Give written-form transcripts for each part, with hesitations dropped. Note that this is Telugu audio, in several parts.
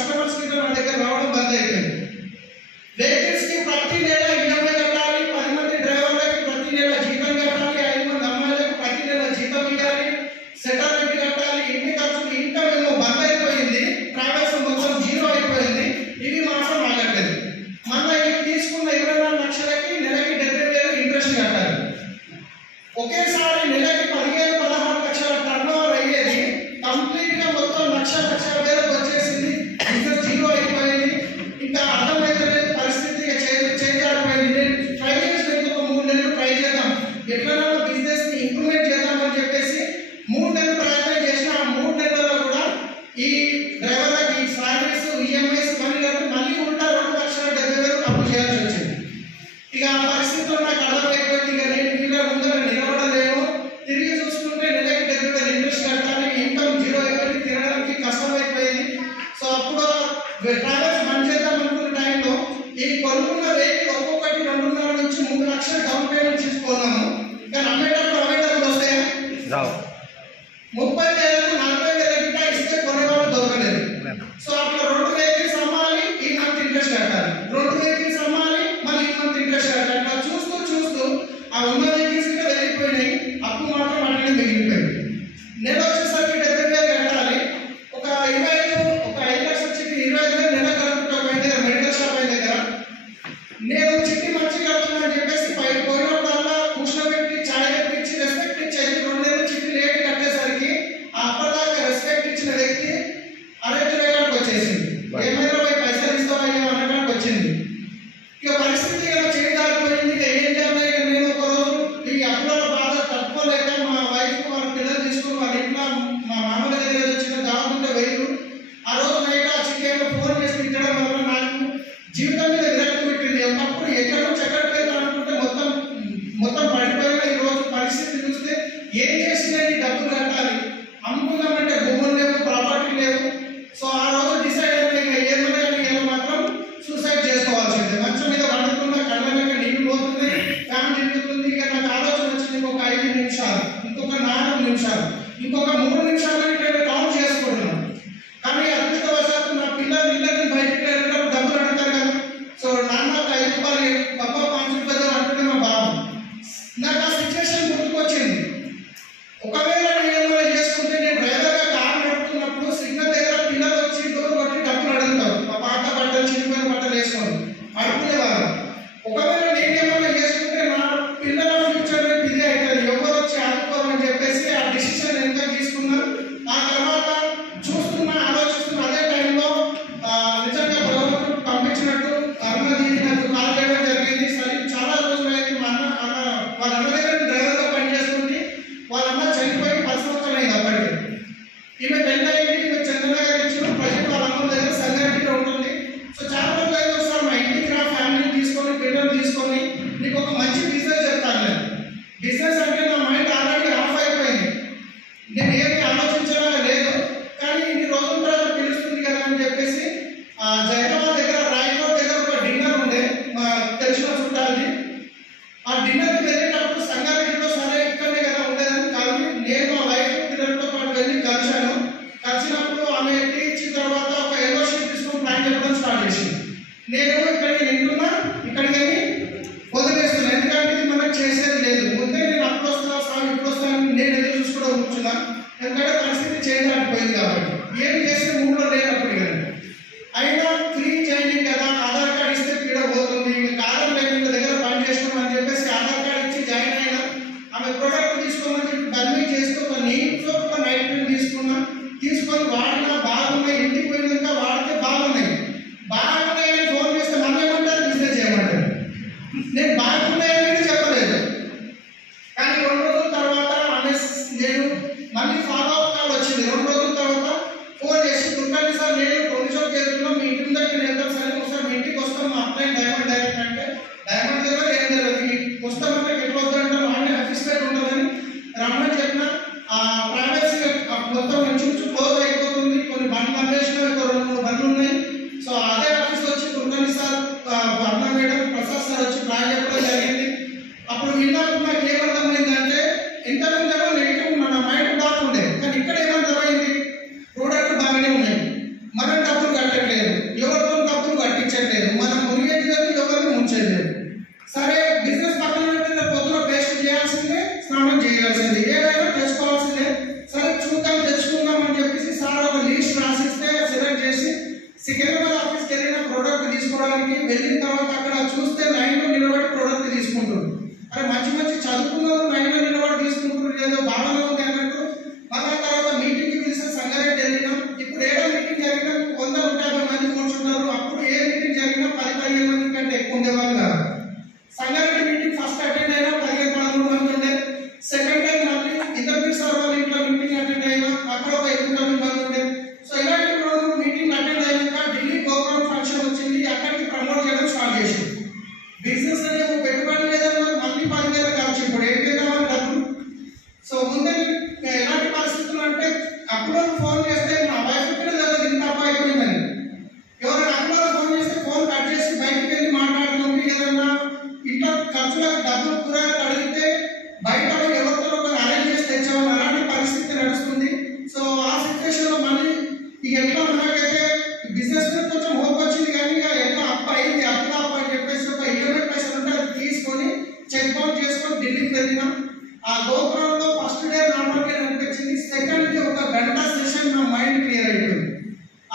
కస్టమర్స్ కి నా దగ్గర రావడం బంద్ అయిపోయింది. వెహికల్స్ కి ప్రతి నెల ఈఎంఐ కట్టాలి, 10 మంది డ్రైవర్లకి ప్రతి నెల జీతం కట్టాలి, 5 మంది అమ్మాయిలకు ప్రతి నెల జీతం ఇవ్వాలి, సెటిల్మెంట్ కట్టాలి, ఇంటి ఖర్చులు ఇన్కమ్ ఏమో బంద్ అయిపోయింది, ట్రావెల్స్ మొత్తం జీరో అయిపోయింది. ఇవి మాత్రం ఆగట్లేదు. మన తీసుకున్న 24 లక్షలకి నెలకి 70,000 ఇంట్రెస్ట్ కట్టాలి. ఒకేసారి నెలకి 15-16 లక్షల టర్న్ ఓవర్ అయ్యేది కంప్లీట్ గా మొత్తం లక్షల వేలకు వచ్చేసింది. బిజినెస్ జీరో అయిపోయింది. ఇంకా అర్థమైతే పరిస్థితి చేంజ్ అయిపోయింది. నేను ట్రై చేసిన ఇంకొక 3 నెలలు ట్రై చేద్దాం, ఎట్లైనా బిజినెస్ ని ఇంప్రూవ్మెంట్ చేద్దామని చెప్పేసి 3 నెలలు ప్రయత్నం చేసిన. ఆ 3 నెలల్లో కూడా ఈ డ్రైవర్లకి సాలరీస్, ఈఎంఐస్ మళ్ళీ ఉల్టా 2,70,000 అప్పు చేయాల్సి వచ్చింది. ఇక ఆ పరిస్థితిలో నాకు అర్థమైపోయింది, ఇక నేను వీళ్ళ ముందర నిలబడలేను. తిరిగి చూసుకుంటే నెలకి 70,000 ఇంట్రెస్ట్ కట్టాలి, ఇన్కమ్ జీరో అయిపోయింది, తినడానికి కష్టమైపోయింది. సో అప్పుడు ట్రావెల్స్ బంద్ చేద్దాం అనుకున్న టైంలో ఈ కొనుక్కున్న వెహికల్ ఒక్కొక్కటి 2.5 నుంచి 3 లక్షలు డౌన్ పేమెంట్ తీసుకున్నాము. కానీ అమ్మేటప్పుడు వస్తాయా? 30,000 40,000 గిట్ట ఇస్తే కొనేవాళ్ళు దొరకలేదు. సో అట్లా 2 వెహికల్స్ అమ్మాలి, ఈ మంత్ ఇంట్రెస్ట్ కట్టాలి, 2 వెహికల్స్ అమ్మాలి, మళ్ళీ ఈ మంత్ ఇంట్రెస్ట్ కట్టాలి. అట్లా చూస్తూ ఆ ఉన్న వెహికల్స్ కూడా వెళ్ళిపోయినాయి, అప్పు మాత్రం అట్లనే మిగిలిపోయింది. నెల వచ్చేసరికి 70,000 కట్టాలి. ఒక 5 లక్షల చిట్టి 25,000 నెల కడుతుంటే ఒక దగ్గర మెడికల్ షాప్ అయిన దగ్గర నేను చిట్టి మంచి కడుతున్నా అని చెప్పేసి పోయినప్పుడల్లా కూర్చోబెట్టి ఛాయ్ పెట్టి రెస్పెక్ట్ ఇచ్చేది. 2 నెలలు చిట్టి లేట్ కట్టేసరికి అప్పటిదాకా రెస్పెక్ట్ ఇచ్చిన వ్యక్తి అరెక్ట్ వచ్చేసింది. ఏమైనా పైసలు ఇస్తామయ్యా అనడానికి వచ్చింది. ఇక పరిస్థితి చేంజ్ అయిపోయింది. ఇక ఏం చేయాలి? నేను ఒక రోజు ఈ అప్పుల బాధ తట్టుకోలేక మా వైఫ్ వాళ్ళ పిల్లలు తీసుకుని వాళ్ళ ఇంట్లో మా మామూలు దగ్గర వచ్చిన దావతుంటే వెయ్యి. ఆ రోజు నైట్ ఆ చికెన్ ఫోన్ చేసి తిట్టడం వల్ల నాకు జీవితం మీద విరక్తి పెట్టింది. ఒకప్పుడు ఎక్కడ నుంచి ఎక్కడికి వెళ్తాను అనుకుంటే మొత్తం పడిపోయిన ఈ రోజు పరిస్థితి చూస్తే ఏం చేసినా డబ్బులు కట్టాలి. అమ్ముకుందామంటే భూములు లేవు, ప్రాపర్టీ లేవు. సో ఆ రోజు డిసైడ్ అయిపోయి ఏమన్నా మాత్రం సూసైడ్ చేసుకోవాల్సిందే. మంచం మీద వండుతున్న కళ్ళ మీద నీళ్లు పోతుంది, ఫ్యాన్ తిరుగుతుంది. ఇక నాకు ఆలోచన వచ్చింది, ఇంకొక 5 నిమిషాలు, ఇంకొక 4 నిమిషాలు, ఇంకొక 3 నిమిషాలు నేను కౌంట్ చేసుకుంటున్నాను. కానీ అద్భుతవశాత్తు నా పిల్లలు బయటకు వెళ్ళినప్పుడు డబ్బులు అడుగుతారు కదా. సో నాన్న 5 రూపాయలు, పప్ప 5 రూపాయలు అంటుంటే మా బాబు నాకు ఆ సిచ్యువేషన్ గుర్తుకొచ్చింది. ఒకవేళ నేను ఏమైనా చేసుకుంటే నేను డ్రైవర్గా కారు నడుపుతున్నప్పుడు సిగ్నల్ దగ్గర పిల్లలు వచ్చి డోర్ కొట్టి డబ్బులు అడుగుతారు. మా పాత బట్టలు, చిరిగిపోయిన బట్టలు వేసుకొని అడుగునేవారు. ఒకవేళ నేనేమైనా చేసుకుంటే నా పిల్లల ఫ్యూచర్ ఇదే అవుతుంది, ఎవరు వచ్చి ఆడుకోవాలని చెప్పేసి ఆ డిసిషన్ ఎంత తీసుకున్నాను. ఆ తర్వాత ఆలోచిస్తున్న అదే టైంలో నిజంగా భగవంతుడు పంపించినట్టు అరుణదీవి నాకు కాల్ చేయడం జరిగింది. సరే చాలా రోజులు అయింది. వాళ్ళ అన్న దగ్గర డ్రైవర్గా పనిచేస్తుంది. వాళ్ళ అన్న చనిపోయి 10 సంవత్సరాలు అయింది అప్పటికి. ఈమె పెళ్ళి అయింది. ఈమె చంద్రనగర్ ఇచ్చిన ప్రజెంట్ వాళ్ళ అమ్మ దగ్గర సంగారెడ్డిలో ఉంటుంది. సో చాలా రోజులు అయితే ఒకసారి మా ఇంటికి రా, ఫ్యామిలీని తీసుకొని పిల్లలు తీసుకొని నీకు ఒక మంచి బిజినెస్ చెప్తాను. నేను బిజినెస్ అంటే నా మైండ్ ఆల్రెడీ ఆఫ్ అయిపోయింది. నేను ఏమి ఆలోచించాలని లేదు. కానీ ఇన్ని రోజుల తర్వాత పిలుస్తుంది కదా అని చెప్పేసి జైరాబాద్ దగ్గర రాయకోట్ దగ్గర ఒక డిన్నర్ ఉండే మా తెలిసిన చుట్టాలని. ఆ డిన్నర్కి వెళ్ళేటప్పుడు సంగారెడ్డిలో సరే ఇక్కడనే కదా ఉండేదని కలిపి నేను మా వైఫ్ పిల్లలతో పాటు వెళ్ళి కలిసినప్పుడు ఆమె టీ ఇచ్చిన తర్వాత ఒక ఎల్లో షీట్ తీసుకొని ప్లాన్ చెప్పడం స్టార్ట్ చేసింది. నేను ఇక్కడికి నింటున్నా, ఇక్కడికి వెళ్ళి వదిలేస్తున్నాను. ఎందుకంటే ఇది మనకు చేసేది లేదు. ముందే నేను అప్పుడు వస్తాను ఇప్పుడు వస్తాను నేను ఎదురు చూసుకోవడం కూర్చున్నా. ఎందుకంటే పరిస్థితి చేంజ్ అయిపోయింది కాబట్టి ఏం చేసే మూడ్లో లేనప్పుడు కానీ అయినా ఫ్రీ చేయండి కదా, ఆధార్ కార్డు ఇస్తే పీడ పోతుంది. కారణం లేకుండా దగ్గర పని చేస్తున్నాం అని చెప్పేసి ఆధార్ కార్డు ఇచ్చి జాయిన్ అయినా. ఆమె ప్రొడక్ట్ తీసుకోమని చెప్పి బర్నీ చేస్తూ ఒక నీటితో ఒక నైట్ క్రీమ్ తీసుకొని వాడినా బాగున్నాయి. ఇంటికి పోయినాక వాడితే బాగున్నాయని ఫోన్ చేస్తే మనం ఏమంటారు, బిజినెస్ చేయమంటారు. నేను బాగున్నాయని చెప్పలేదు. కానీ 2 రోజుల తర్వాత నేను మళ్ళీ ఫాలో అప్ కాల్ వచ్చింది. 2 రోజుల తర్వాత ఫోన్ చేసి దుర్గాని సార్ నేను కొన్ని చోట్ల వెళ్తున్నాం, మీ ఇంటి దగ్గర నేను వెళ్తాను, సరే ఒకసారి మీ ఇంటికి వస్తాం, మా అప్లైన్ డైమండ్ డైరెక్ట్ అంటే డైమండ్ దగ్గర ఏం తెలియదు. వస్తామంటే ఎట్లా వద్దంటారు, ఆయన ఆఫీస్ పేరు ఉంటుందని రమ్మని చెప్పిన. ట్రావెల్స్ మొత్తం నుంచి క్లోజ్ అయిపోతుంది. సికింద్రాబాద్ ఆఫీస్కి వెళ్ళిన ప్రోడక్ట్ తీసుకోవడానికి వెళ్ళిన తర్వాత అక్కడ చూస్తే లైన్లో నిలబడి ప్రోడక్ట్ తీసుకుంటారు. అరే మంచి మంచి చదువుకున్నారు లైన్లో నిలబడి తీసుకుంటారు, ఏదో బాగానే ఉంది అన్నట్టు. మళ్ళా తర్వాత మీటింగ్కి పిలిస్తే సంగారెడ్డి వెళ్ళినాం. ఇప్పుడు ఏదో మీటింగ్ జరిగినా 100-150 మంది కూర్చుంటారు. అప్పుడు ఏ మీటింగ్ జరిగినా 10-15 మంది కంటే ఎక్కువ ఉండేవాళ్ళు కాదు. సంగారెడ్డి మీటింగ్ ఫస్ట్ అటెండ్ అయినా 15-13 మంది ఉండే. సెకండ్ టైం మళ్ళీ ఇంటర్వ్యూ సార్ వాళ్ళ ఇంట్లో మీటింగ్ అటెండ్ అయినా అక్కడ ఒక 8-9 మంది ఉండే. సో ఇలాంటి రోజు మీటింగ్ అటెండ్ అయినాక ఢిల్లీ గోపురం ఫంక్షన్ వచ్చింది, అక్కడికి ప్రమోట్ చేయడం స్టార్ట్ చేసింది. బిజినెస్ అనేది పెట్టుబడి లేదని మళ్ళీ 10,000 కావచ్చు. ఇప్పుడు ఏం చేద్దామని డబ్బులు. సో ముందే ఎలాంటి పరిస్థితులు అంటే అప్పుడు ఫోన్ చేస్తే మా వైఫ్ కూడా దగ్గర ఇంత తప్ప అయిపోయిందని, ఎవరైనా అప్పుడు ఫోన్ చేస్తే ఫోన్ కట్ చేసి బయటకు వెళ్ళి మాట్లాడుతుంటే ఏదన్నా ఇంట్లో ఖర్చులకు డబ్బులు కూరగాయలు అడిగితే బయట ఎవరితో ఒకరు అరేంజ్ చేసి తెచ్చేవాళ్ళు. అలాంటి పరిస్థితి నడుస్తుంది. సో ఆ సిచ్యువేషన్ లో మళ్ళీ ఇక ఎట్లా నాకైతే బిజినెస్ మీద కొంచెం హోప్ వచ్చింది, కానీ ఇక ఎట్లా అప్పు అయింది, అప్పు అని చెప్పేసి ఒక 20 పైసలు ఉంటే అది తీసుకొని చెక్ బౌన్స్ చేసుకొని ఢిల్లీకి వెళ్ళినాం. ఆ గోపురంలో ఫస్ట్ డే నార్మల్గా అనిపించింది. సెకండ్ డే ఒక గంట సెషన్ నా మైండ్ క్లియర్ అయిపోయింది.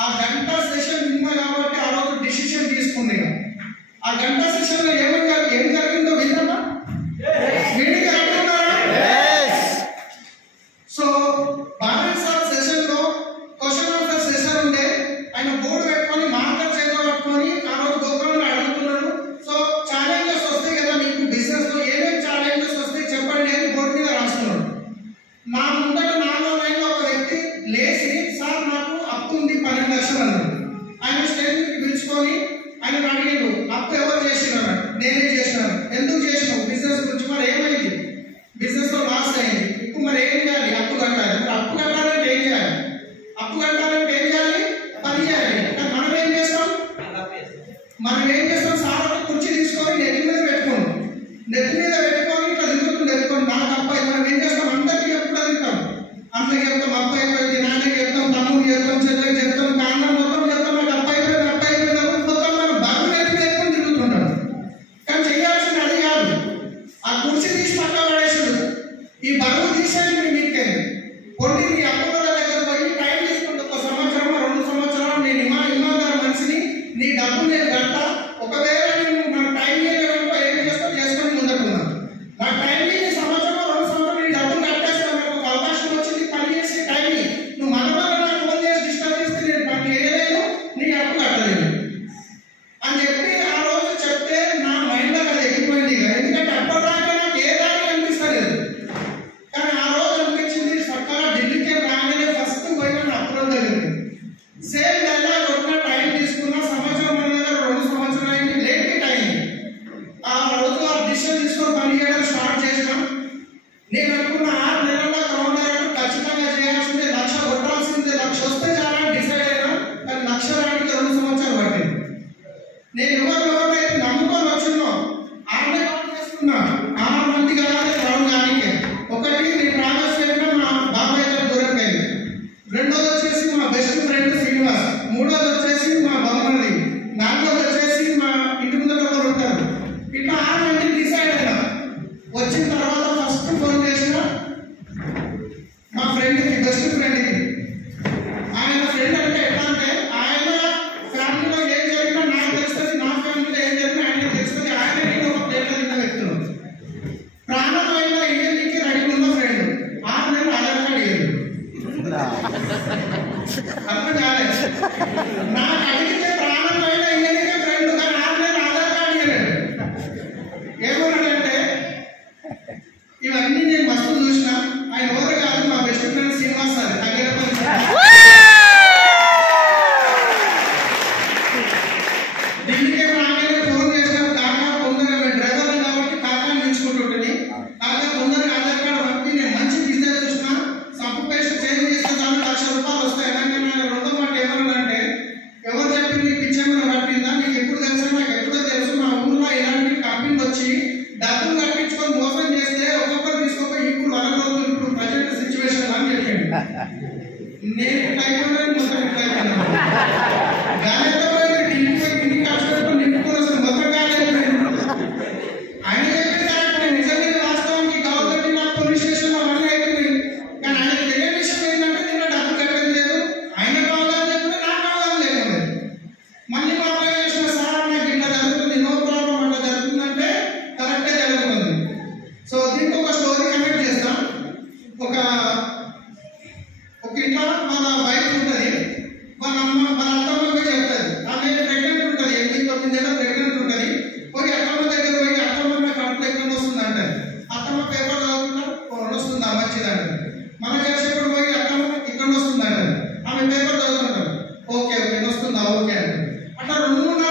ఆ గంట సెషన్ విన్నా కాబట్టి ఆ రోజు డిసిషన్ తీసుకుంది. ఆ గంట సెషన్ లో ఏం జరిగిందో విన్నామా? సో బాబన్ సార్ సెషన్ లో క్వశ్చన్ ఆన్సర్ సెషన్ ఉండే. ఆయన బోర్డు పెట్టుకొని మార్కర్ చేతిలో పట్టుకొని ఆ రోజు గోపురంలో అడుగుతున్నాడు. సో ఛాలెంజెస్ వస్తాయి కదా మీకు బిజినెస్ లో, ఏమేమి ఛాలెంజెస్ వస్తాయి చెప్పండి అని బోర్డు మీద రాస్తున్నాడు. నా ముందట నాలో లైన్లో ఒక వ్యక్తి లేచి సార్ నాకు అప్పు ఉంది 12 లక్షలు అన్నాడు. ఆయన స్టేజ్ మీద పిలుచుకొని ఆయన అడిగాడు అప్పు ఎవరు చేసినారు? నేనే చేసినాను. ఎందుకు చేసినావు? బిజినెస్ గురించి. మరి ఏమైంది? బిజినెస్ లో లాస్ అయింది. ఇప్పుడు మరి ఏం చేయాలి? అప్పు కట్టాలి. మరి అప్పు కట్టాలంటే ఏం చేయాలి? అప్పు కట్టాలంటే ఏం చేయాలి? పని చేయాలి. మనం ఏం చేస్తాం? సార్ కుర్చీ తీసుకొని నెత్తి మీద పెట్టుకోండి, ఇట్లా దిగుతుంది ఎత్తుకోండి. నాకు అబ్బాయి మనం ఏం చేస్తాం? అందరికీ ఎప్పుడు అడుగుతాం. అన్నకి చెప్తాం అబ్బాయి అయిపోయింది, నాన్నకి చెప్తాం, తమ్ముడికి చెప్తాం, చెల్లెకి చెప్తాం, కారణం మొత్తం చెప్తాం. నాకు అబ్బాయి అయిపోయింది మొత్తం మనం బాగా నెత్తి మీద ఎత్తుకొని తిరుగుతుంటాం. కానీ చేయాల్సింది అది కాదు. ఆ కుర్చీ తీసి పక్క పడేసాడు. ఈ బరువు తీసేది మీ మీకే కొన్ని నీ అప్పుల దగ్గర పోయి టైం తీసుకుంటే 1 సంవత్సరం 2 సంవత్సరాలు నేను ఇమాందారు మనిషిని, నీ డబ్బు నేను కట్టా. ఒకవేళ నేను నాకు టైం లేదంటే ఏం చేస్తాను చేసుకొని ముందుకున్నాను. నాకు టైం లేని సంవత్సరం 2 సంవత్సరాలు నీ డబ్బులు కట్టేస్తాను. నాకు ఒక అవకాశం వచ్చింది పని చేసే టైం. నువ్వు మన వల్ల నాకు ఫోన్ చేసి డిస్టర్బ్ చేస్తే నేను పని చేయలేను, నీ అప్పు కట్టలేను అని చెప్పి ఆ రోజు చెప్తే నా మైండ్ అక్కడ ఎక్కిపోయింది. ఎందుకంటే అప్పటిదాకా నాకు ఏ దారి కనిపిస్తలేదు. కానీ ఆ రోజు అనిపించింది చక్కగా ఢిల్లీకి రాగానే ఫస్ట్ పోయిన నా అప్రోల్ దగ్గరికి సేమ్ డైలాగ్ కొట్టిన టైం తీసుకున్న సంవత్సరం దగ్గర 2 సంవత్సరాలు అయింది, లేట్కి టైం. ఆ రోజు ఆ డిసిషన్ తీసుకొని పని చేయడం స్టార్ట్ చేసినాం. నేను అనుకున్న 6 నెలల గ్రౌండ్ డైరెక్టర్ ఖచ్చితంగా చేయాల్సిందే, 1 లక్ష కొట్టాల్సిందే, 1 లక్ష వస్తే చాలా డిసైడ్ అయినా. కానీ 1 లక్ష రావడానికి 2 సంవత్సరాలు పట్టింది. నేను ఎవరినైతే నమ్ముకొని వచ్చినో ఆమె చేస్తున్నా 6 మంది కావాలి గ్రౌండ్ కానీ. ఒకటి నేను ట్రావెల్స్ చేయడం మా బాబాయ్ గారు దూరపోయింది, రెండోది వచ్చేసి మా బెస్ట్ ఫ్రెండ్ శ్రీనివాస్, మూడోది వచ్చేసి మా బొమ్మది, నాలుగోది వచ్చేసి మా ఇంటి ముందర ఒకరు ఉంటారు. ఇట్లా 6 మంది డిసైడ్ అయినా. వచ్చిన తర్వాత ఫస్ట్ ఫోన్ చేసిన మా ఫ్రెండ్కి, బెస్ట్ ఫ్రెండ్కి. ఆయన ఫ్రెండ్ అంటే ఎట్లా అంటే ఆయన ఫ్యామిలీలో ఏం జరిగినా నాకు తెలుస్తుంది, నా ఫ్యామిలీలో ఏం జరిగినా ఆయనకి తెలుస్తుంది. ఆయన నేను ఒక ప్లేట్లో తిన్న వ్యక్తులు. ప్రాణమైన ఇండియన్కి రెడీ ఉన్న ఫ్రెండ్. 6 నెలలు ఆధార్ కార్డు ఇయ్యదు. అర్థం